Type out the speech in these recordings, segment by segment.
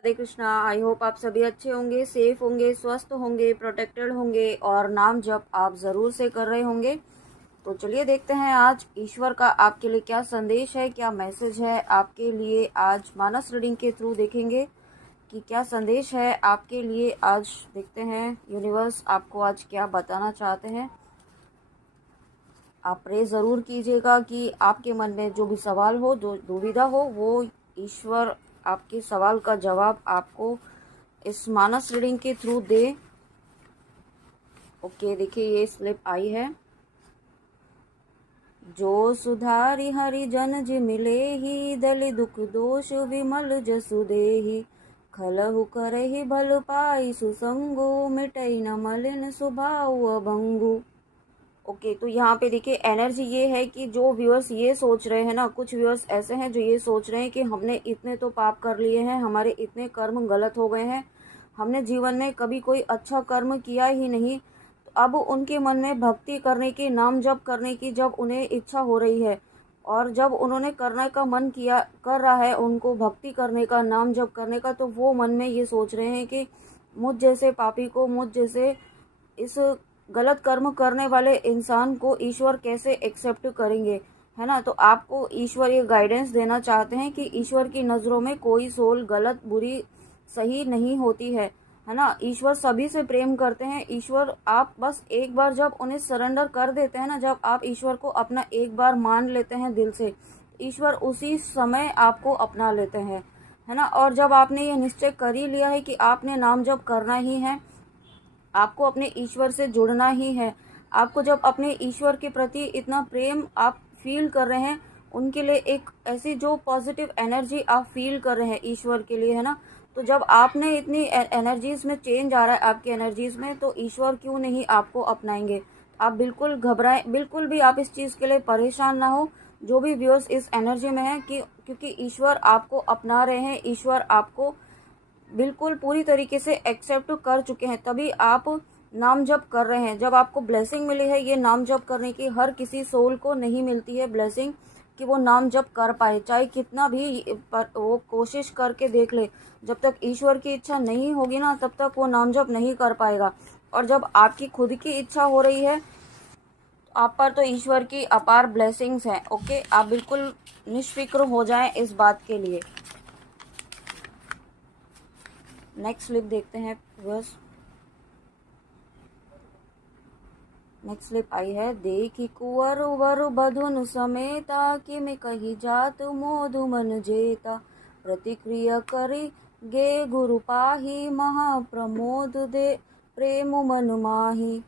Radhe Krishna. I hope आप सभी अच्छे होंगे, सेफ होंगे, स्वस्थ होंगे, प्रोटेक्टेड होंगे और नाम जप आप ज़रूर से कर रहे होंगे। तो चलिए देखते हैं आज ईश्वर का आपके लिए क्या संदेश है, क्या मैसेज है आपके लिए। आज मानस रीडिंग के थ्रू देखेंगे कि क्या संदेश है आपके लिए। आज देखते हैं यूनिवर्स आपको आज क्या बताना चाहते हैं। आप प्रे ज़रूर कीजिएगा कि आपके मन में जो भी सवाल हो, जो दुविधा हो, वो ईश्वर आपके सवाल का जवाब आपको इस मानस रीडिंग के थ्रू दे। ओके, देखिए ये स्लिप आई है। जो सुधारी हरि जन जि मिले ही, दलि दुख दोष विमल जसु देहि। खलहु करहि भल पाई सुसंगु, मिटई न मलिन स्वभाव अभंगु। ओके, तो यहाँ पे देखिए एनर्जी ये है कि जो व्यूअर्स ये सोच रहे हैं ना, कुछ व्यूअर्स ऐसे हैं जो ये सोच रहे हैं कि हमने इतने तो पाप कर लिए हैं, हमारे इतने कर्म गलत हो गए हैं, हमने जीवन में कभी कोई अच्छा कर्म किया ही नहीं। तो अब उनके मन में भक्ति करने की, नाम जप करने की जब उन्हें इच्छा हो रही है और जब उन्होंने करने का मन किया, कर रहा है उनको भक्ति करने का, नाम जप करने का, तो वो मन में ये सोच रहे हैं कि मुझ जैसे पापी को, मुझ जैसे इस गलत कर्म करने वाले इंसान को ईश्वर कैसे एक्सेप्ट करेंगे, है ना। तो आपको ईश्वर ये गाइडेंस देना चाहते हैं कि ईश्वर की नज़रों में कोई सोल गलत, बुरी, सही नहीं होती है ना। ईश्वर सभी से प्रेम करते हैं। ईश्वर, आप बस एक बार जब उन्हें सरेंडर कर देते हैं ना, जब आप ईश्वर को अपना एक बार मान लेते हैं दिल से, ईश्वर उसी समय आपको अपना लेते हैं, है ना। और जब आपने ये निश्चय कर ही लिया है कि आपने नाम जप करना ही है, आपको अपने ईश्वर से जुड़ना ही है, आपको जब अपने ईश्वर के प्रति इतना प्रेम आप फील कर रहे हैं, उनके लिए एक ऐसी जो पॉजिटिव एनर्जी आप फील कर रहे हैं ईश्वर के लिए, है ना। तो जब आपने इतनी एनर्जीज में चेंज आ रहा है आपकी एनर्जीज में, तो ईश्वर क्यों नहीं आपको अपनाएंगे। आप बिल्कुल घबराएं, बिल्कुल भी आप इस चीज़ के लिए परेशान ना हो, जो भी व्यूअर्स इस एनर्जी में है, कि क्योंकि ईश्वर आपको अपना रहे हैं, ईश्वर आपको बिल्कुल पूरी तरीके से एक्सेप्ट कर चुके हैं, तभी आप नाम जप कर रहे हैं। जब आपको ब्लेसिंग मिली है ये नाम जप करने की, हर किसी सोल को नहीं मिलती है ब्लेसिंग कि वो नाम जप कर पाए, चाहे कितना भी वो कोशिश करके देख ले। जब तक ईश्वर की इच्छा नहीं होगी ना, तब तक वो नाम जप नहीं कर पाएगा। और जब आपकी खुद की इच्छा हो रही है, तो आप पर तो ईश्वर की अपार ब्लेसिंग्स हैं। ओके, आप बिल्कुल निश्फिक्र हो जाएं इस बात के लिए। नेक्स्ट स्लिप देखते हैं बस। नेक्स्ट स्लिप आई है। देखी कुंवर वर बधुन समेता, कि में कही जात मोधु मन जेता। प्रतिक्रिया करी गे गुरु पाही, महाप्रमोद दे प्रेम मन माही।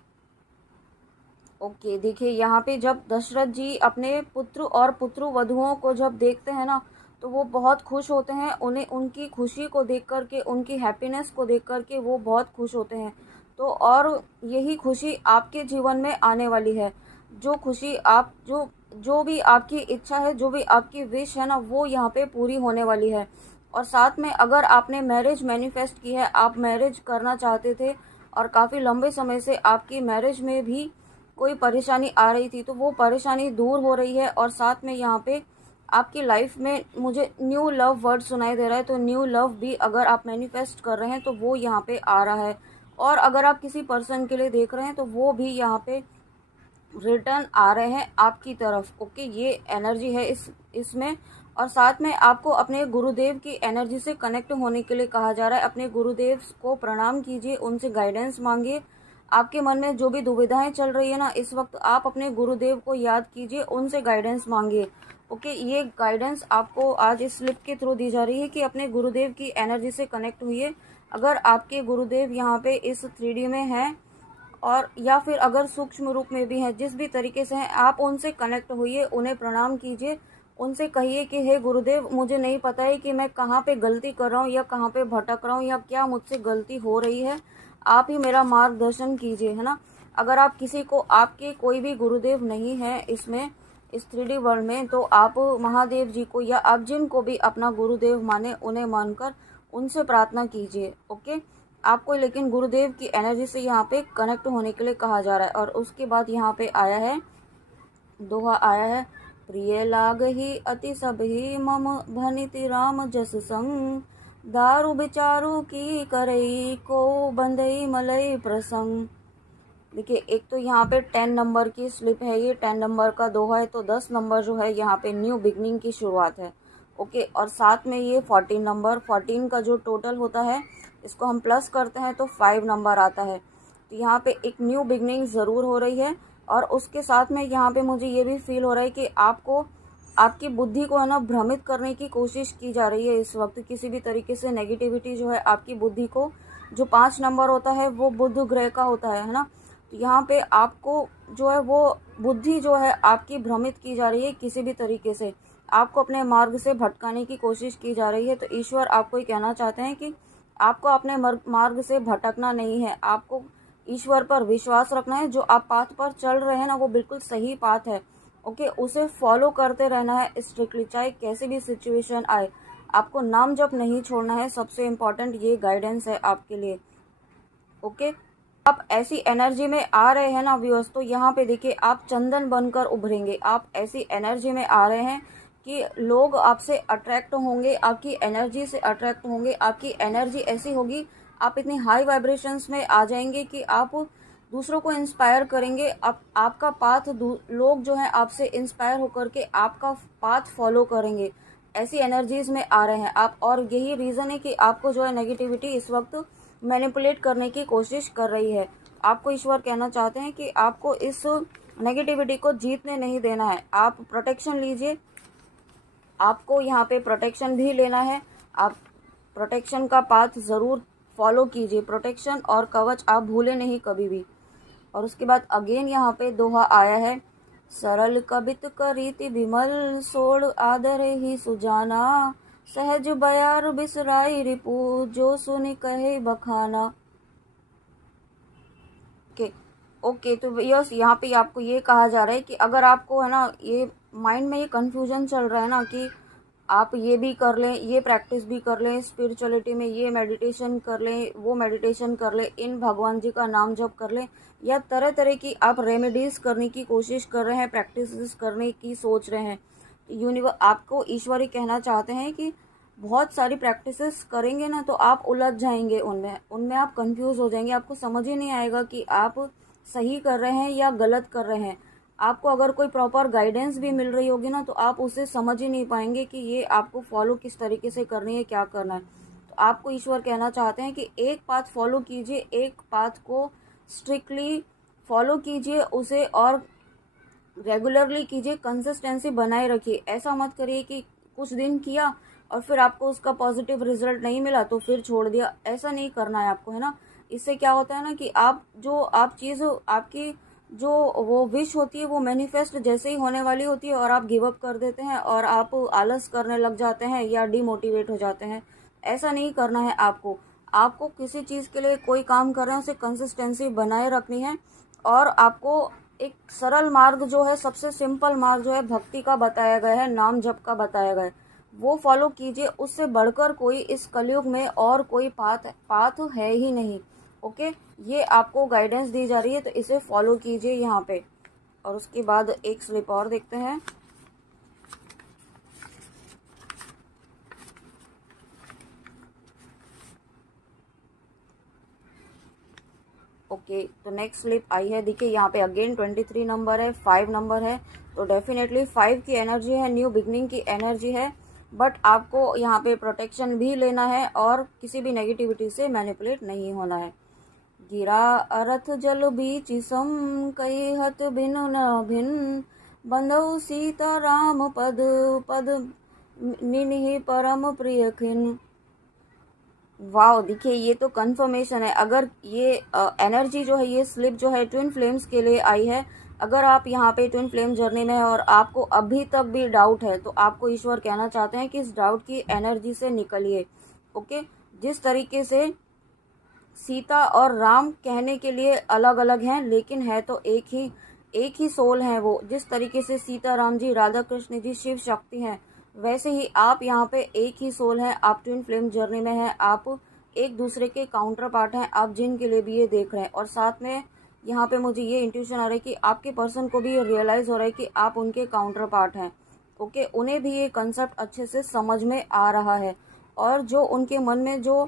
ओके, देखिए यहाँ पे जब दशरथ जी अपने पुत्र और पुत्र वधुओं को जब देखते हैं ना, तो वो बहुत खुश होते हैं। उन्हें उनकी खुशी को देख कर के, उनकी हैप्पीनेस को देख कर के वो बहुत खुश होते हैं। तो और यही खुशी आपके जीवन में आने वाली है। जो खुशी आप, जो भी आपकी इच्छा है, जो भी आपकी विश है ना, वो यहाँ पे पूरी होने वाली है। और साथ में अगर आपने मैरिज मैनिफेस्ट की है, आप मैरिज करना चाहते थे और काफ़ी लंबे समय से आपकी मैरिज में भी कोई परेशानी आ रही थी, तो वो परेशानी दूर हो रही है। और साथ में यहाँ पे आपकी लाइफ में मुझे न्यू लव वर्ड सुनाई दे रहा है, तो न्यू लव भी अगर आप मैनिफेस्ट कर रहे हैं तो वो यहाँ पे आ रहा है। और अगर आप किसी पर्सन के लिए देख रहे हैं तो वो भी यहाँ पे रिटर्न आ रहे हैं आपकी तरफ। ओके, ये एनर्जी है इसमें। और साथ में आपको अपने गुरुदेव की एनर्जी से कनेक्ट होने के लिए कहा जा रहा है। अपने गुरुदेव को प्रणाम कीजिए, उनसे गाइडेंस मांगिए। आपके मन में जो भी दुविधाएं चल रही है ना, इस वक्त आप अपने गुरुदेव को याद कीजिए, उनसे गाइडेंस मांगिए। ओके, ये गाइडेंस आपको आज इस स्लिप के थ्रू दी जा रही है कि अपने गुरुदेव की एनर्जी से कनेक्ट हुइए। अगर आपके गुरुदेव यहाँ पे इस 3D में हैं, और या फिर अगर सूक्ष्म रूप में भी हैं, जिस भी तरीके से हैं, आप उनसे कनेक्ट होइए, उन्हें प्रणाम कीजिए। उनसे कहिए कि हे गुरुदेव, मुझे नहीं पता है कि मैं कहाँ पे गलती कर रहा हूँ या कहाँ पे भटक रहा हूँ या क्या मुझसे गलती हो रही है, आप ही मेरा मार्गदर्शन कीजिए, है ना। अगर आप किसी को, आपके कोई भी गुरुदेव नहीं है इसमें, इस 3D वर्ल्ड में, तो आप महादेव जी को या आप जिनको भी अपना गुरुदेव माने, उन्हें मानकर उनसे प्रार्थना कीजिए। ओके, आपको लेकिन गुरुदेव की एनर्जी से यहाँ पे कनेक्ट होने के लिए कहा जा रहा है। और उसके बाद यहाँ पे आया है, दोहा आया है। प्रिय लाग ही अति सब ही, मम भनिति राम जस संग। दारू बिचारू की करई को बंदई मलई प्रसंग। देखिए, एक तो यहाँ पे 10 नंबर की स्लिप है, ये 10 नंबर का दोहा है, तो 10 नंबर जो है यहाँ पे न्यू बिगनिंग की शुरुआत है। ओके, और साथ में ये 14 नंबर, 14 का जो टोटल होता है इसको हम प्लस करते हैं तो 5 नंबर आता है। तो यहाँ पे एक न्यू बिगनिंग ज़रूर हो रही है। और उसके साथ में यहाँ पे मुझे ये भी फील हो रहा है कि आपको आपकी बुद्धि को है ना भ्रमित करने की कोशिश की जा रही है इस वक्त। किसी भी तरीके से नेगेटिविटी जो है आपकी बुद्धि को, जो 5 नंबर होता है वो बुध ग्रह का होता है ना, तो यहाँ पे आपको जो है वो बुद्धि जो है आपकी भ्रमित की जा रही है, किसी भी तरीके से आपको अपने मार्ग से भटकाने की कोशिश की जा रही है। तो ईश्वर आपको ये कहना चाहते हैं कि आपको अपने मार्ग से भटकना नहीं है, आपको ईश्वर पर विश्वास रखना है। जो आप पाथ पर चल रहे हैं ना वो बिल्कुल सही पाथ है। ओके, उसे फॉलो करते रहना है स्ट्रिक्टली, चाहे कैसी भी सिचुएशन आए। आपको नाम जप नहीं छोड़ना है, सबसे इम्पोर्टेंट ये गाइडेंस है आपके लिए। ओके, आप ऐसी एनर्जी में आ रहे हैं ना व्यूअर्स, तो यहाँ पे देखिए आप चंदन बनकर उभरेंगे। आप ऐसी एनर्जी में आ रहे हैं कि लोग आपसे अट्रैक्ट होंगे, आपकी एनर्जी से अट्रैक्ट होंगे। आपकी एनर्जी ऐसी होगी, आप इतनी हाई वाइब्रेशंस में आ जाएंगे कि आप दूसरों को इंस्पायर करेंगे। आपका पाथ लोग जो हैं आपसे इंस्पायर होकर के आपका पाथ फॉलो करेंगे। ऐसी एनर्जीज में आ रहे हैं आप, और यही रीज़न है कि आपको जो है नेगेटिविटी इस वक्त मैनिपुलेट करने की कोशिश कर रही है। आपको ईश्वर कहना चाहते हैं कि आपको इस नेगेटिविटी को जीतने नहीं देना है। आप प्रोटेक्शन लीजिए, आपको यहाँ पे प्रोटेक्शन भी लेना है। आप प्रोटेक्शन का पाथ ज़रूर फॉलो कीजिए, प्रोटेक्शन और कवच आप भूले नहीं कभी भी। और उसके बाद अगेन यहाँ पे दोहा आया है, सरल कबित करीति विमल सोड़ आदर ही सुजाना, सहज बयार बिसराई रिपु जो सुनि कहे बखाना। ओके ओके, तो यस यहाँ पे आपको ये कहा जा रहा है कि अगर आपको है ना ये माइंड में ये कंफ्यूजन चल रहा है ना कि आप ये भी कर लें, ये प्रैक्टिस भी कर लें, स्पिरिचुअलिटी में ये मेडिटेशन कर लें, वो मेडिटेशन कर लें, इन भगवान जी का नाम जप कर लें, या तरह तरह की आप रेमेडीज करने की कोशिश कर रहे हैं, प्रैक्टिस करने की सोच रहे हैं। यूनिवर्स आपको ईश्वर ही कहना चाहते हैं कि बहुत सारी प्रैक्टिसेस करेंगे ना तो आप उलझ जाएंगे, उनमें उनमें आप कंफ्यूज हो जाएंगे। आपको समझ ही नहीं आएगा कि आप सही कर रहे हैं या गलत कर रहे हैं। आपको अगर कोई प्रॉपर गाइडेंस भी मिल रही होगी ना तो आप उसे समझ ही नहीं पाएंगे कि ये आपको फॉलो किस तरीके से करनी है, क्या करना है। तो आपको ईश्वर कहना चाहते हैं कि एक पाथ फॉलो कीजिए, एक पाथ को स्ट्रिक्टली फॉलो कीजिए उसे, और रेगुलरली कीजिए, कंसिस्टेंसी बनाए रखिए। ऐसा मत करिए कि कुछ दिन किया और फिर आपको उसका पॉजिटिव रिजल्ट नहीं मिला तो फिर छोड़ दिया। ऐसा नहीं करना है आपको, है ना। इससे क्या होता है ना कि आप चीज़ आपकी जो वो विश होती है वो मैनिफेस्ट जैसे ही होने वाली होती है और आप गिव अप कर देते हैं और आप आलस करने लग जाते हैं या डिमोटिवेट हो जाते हैं। ऐसा नहीं करना है आपको। आपको किसी चीज़ के लिए कोई काम कर रहे हैं उसे कंसिस्टेंसी बनाए रखनी है। और आपको एक सरल मार्ग जो है, सबसे सिंपल मार्ग जो है भक्ति का बताया गया है, नाम जप का बताया गया है, वो फॉलो कीजिए। उससे बढ़कर कोई इस कलयुग में और कोई पाथ है ही नहीं। ओके, ये आपको गाइडेंस दी जा रही है तो इसे फॉलो कीजिए यहाँ पे। और उसके बाद एक स्लिप और देखते हैं। ओके, तो नेक्स्ट स्लिप आई है। देखिए यहाँ पे अगेन 23 नंबर है, 5 नंबर है, तो डेफिनेटली 5 की एनर्जी है, न्यू बिगनिंग की एनर्जी है। बट आपको यहाँ पे प्रोटेक्शन भी लेना है और किसी भी नेगेटिविटी से मैनिपुलेट नहीं होना है। गिरा अरथ जल बीच सम कई हत भिन न भिन, बंधु सीता राम पद पद निन्हि परम प्रिय खिन। वाह, देखिए ये तो कंफर्मेशन है। अगर ये एनर्जी जो है, ये स्लिप जो है ट्विन फ्लेम्स के लिए आई है। अगर आप यहाँ पे ट्विन फ्लेम जर्नी में हैं और आपको अभी तक भी डाउट है तो आपको ईश्वर कहना चाहते हैं कि इस डाउट की एनर्जी से निकलिए। ओके, जिस तरीके से सीता और राम कहने के लिए अलग अलग हैं लेकिन है तो एक ही सोल है वो। जिस तरीके से सीता राम जी, राधा कृष्ण जी शिव शक्ति हैं, वैसे ही आप यहाँ पे एक ही सोल हैं। आप ट्विन फ्लेम जर्नी में हैं, आप एक दूसरे के काउंटर पार्ट हैं, आप जिनके लिए भी ये देख रहे हैं। और साथ में यहाँ पे मुझे ये इंट्यूशन आ रहा है कि आपके पर्सन को भी ये रियलाइज़ हो रहा है कि आप उनके काउंटर पार्ट हैं। ओके, उन्हें भी ये कंसेप्ट अच्छे से समझ में आ रहा है। और जो उनके मन में जो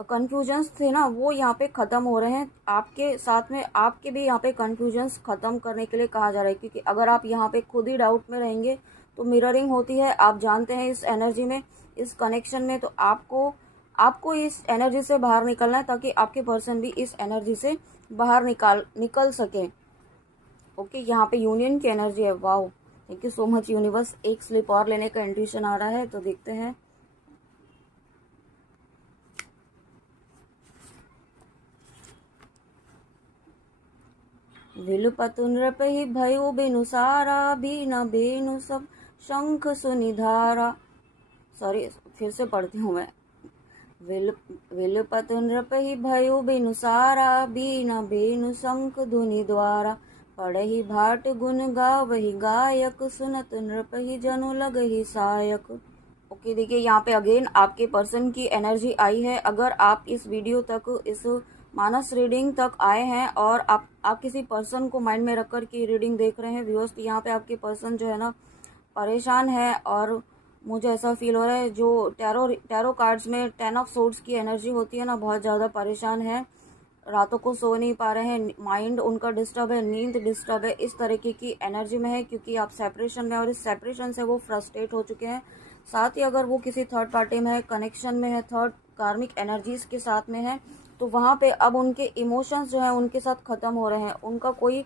कन्फ्यूजन्स थे ना वो यहाँ पे ख़त्म हो रहे हैं। आपके साथ में आपके भी यहाँ पे कन्फ्यूजन्स ख़त्म करने के लिए कहा जा रहा है, क्योंकि अगर आप यहाँ पे खुद ही डाउट में रहेंगे तो मिररिंग होती है, आप जानते हैं इस एनर्जी में, इस कनेक्शन में, तो आपको इस एनर्जी से बाहर निकलना है ताकि आपके पर्सन भी इस एनर्जी से बाहर निकल सके। ओके, यहाँ पे यूनियन की एनर्जी है। Wow, thank you so much universe. एक स्लिप और लेने का इंट्यूशन आ रहा है, तो देखते हैं। विलुपतु नृपहि भयो बिनु सारा, बीना बेनु सब शंख सुनिधारा। सॉरी, फिर से पढ़ती हूँ मैं। विलुपतु नृपहि भयो बिनु सारा, बीना बेनु शंख धुनि द्वारा। पढ़हि भाट गुण गावहि गायक, सुनत नृपहि जनु लगहि सायक। ओके, देखिए यहाँ पे अगेन आपके पर्सन की एनर्जी आई है। अगर आप इस वीडियो तक, इस मानस रीडिंग तक आए हैं और आप किसी पर्सन को माइंड में रखकर की रीडिंग देख रहे हैं व्यूअर्स, तो यहाँ पे आपके पर्सन जो है ना परेशान है। और मुझे ऐसा फील हो रहा है, जो टैरो कार्ड्स में 10 ऑफ सोर्ड्स की एनर्जी होती है ना, बहुत ज़्यादा परेशान है, रातों को सो नहीं पा रहे हैं, माइंड उनका डिस्टर्ब है, नींद डिस्टर्ब है, इस तरीके की एनर्जी में है, क्योंकि आप सेपरेशन में, और इस सेपरेशन से वो फ्रस्ट्रेट हो चुके हैं। साथ ही अगर वो किसी थर्ड पार्टी में है, कनेक्शन में है, थर्ड कार्मिक एनर्जीज के साथ में है, तो वहाँ पे अब उनके इमोशंस जो हैं उनके साथ ख़त्म हो रहे हैं। उनका कोई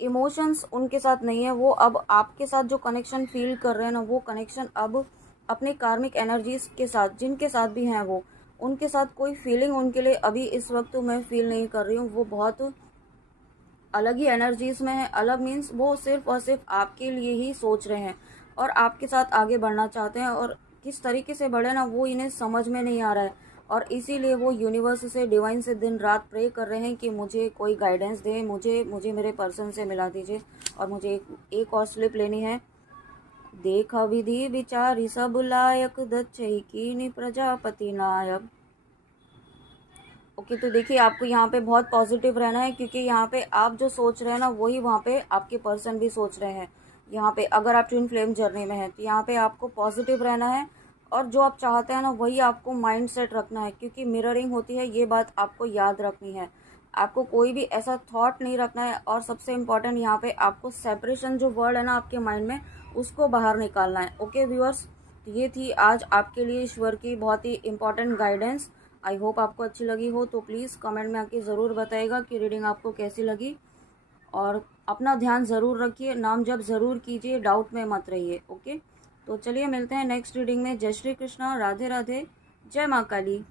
इमोशंस उनके साथ नहीं है। वो अब आपके साथ जो कनेक्शन फील कर रहे हैं ना, वो कनेक्शन अब अपने कार्मिक एनर्जीज के साथ, जिनके साथ भी हैं वो, उनके साथ कोई फीलिंग उनके लिए अभी इस वक्त मैं फील नहीं कर रही हूँ। वो बहुत अलग ही एनर्जीज में है। अलग मीन्स वो सिर्फ और सिर्फ आपके लिए ही सोच रहे हैं और आपके साथ आगे बढ़ना चाहते हैं, और किस तरीके से बढ़े ना वो इन्हें समझ में नहीं आ रहा है। और इसीलिए वो यूनिवर्स से, डिवाइन से दिन रात प्रे कर रहे हैं कि मुझे कोई गाइडेंस दे, मुझे मेरे पर्सन से मिला दीजिए। और मुझे एक और स्लिप लेनी है। देखा विधि विचारी सब लायक, दच्छई कीनी प्रजापति नायक। ओके, तो देखिए आपको यहाँ पे बहुत पॉजिटिव रहना है, क्योंकि यहाँ पे आप जो सोच रहे हैं ना वही वहाँ पे आपके पर्सन भी सोच रहे हैं। यहाँ पे अगर आप ट्विन फ्लेम जर्नी में हैं तो यहाँ पे आपको पॉजिटिव रहना है, और जो आप चाहते हैं ना वही आपको माइंड सेट रखना है, क्योंकि मिररिंग होती है, ये बात आपको याद रखनी है। आपको कोई भी ऐसा थॉट नहीं रखना है, और सबसे इम्पॉर्टेंट यहाँ पे आपको सेपरेशन जो वर्ड है ना आपके माइंड में, उसको बाहर निकालना है। ओके व्यूअर्स, तो ये थी आज आपके लिए ईश्वर की बहुत ही इम्पॉर्टेंट गाइडेंस। आई होप आपको अच्छी लगी हो, तो प्लीज़ कमेंट में आके ज़रूर बताइएगा कि रीडिंग आपको कैसी लगी। और अपना ध्यान ज़रूर रखिए, नाम जप ज़रूर कीजिए, डाउट में मत रहिए। ओके, तो चलिए मिलते हैं नेक्स्ट रीडिंग में। जय श्री कृष्णा, राधे राधे, जय माँ काली।